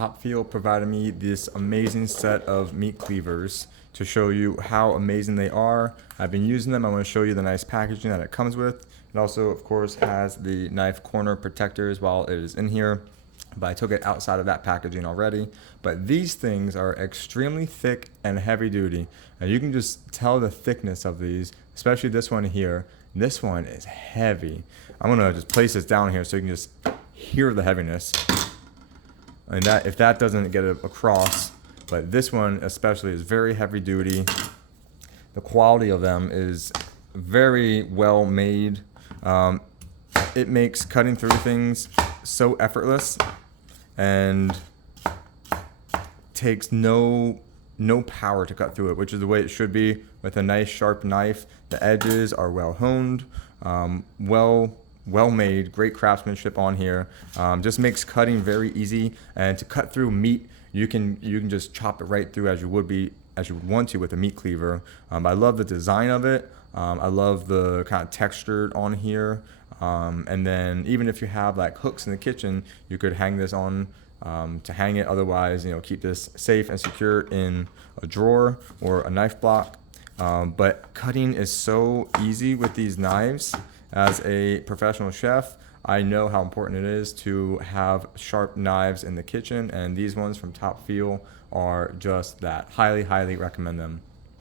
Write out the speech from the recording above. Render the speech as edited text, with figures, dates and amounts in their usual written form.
Topfeel provided me this amazing set of meat cleavers to show you how amazing they are. I've been using them. I want to show you the nice packaging that it comes with. It also, of course, has the knife corner protectors while it is in here, but I took it outside of that packaging already. But these things are extremely thick and heavy duty. And you can just tell the thickness of these, especially this one here. This one is heavy. I'm gonna just place this down here so you can just hear the heaviness. And that, if that doesn't get it across, but this one especially is very heavy duty. The quality of them is very well made. It makes cutting through things so effortless and takes no power to cut through it, which is the way it should be with a nice sharp knife. The edges are well honed, well made, great craftsmanship on here. Just makes cutting very easy, and to cut through meat, you can just chop it right through as you would want to with a meat cleaver. I love the design of it. I love the kind of textured on here. And then even if you have like hooks in the kitchen, you could hang this on to hang it. Otherwise, keep this safe and secure in a drawer or a knife block. But cutting is so easy with these knives. As a professional chef, I know how important it is to have sharp knives in the kitchen, and these ones from Topfeel are just that. Highly, highly recommend them.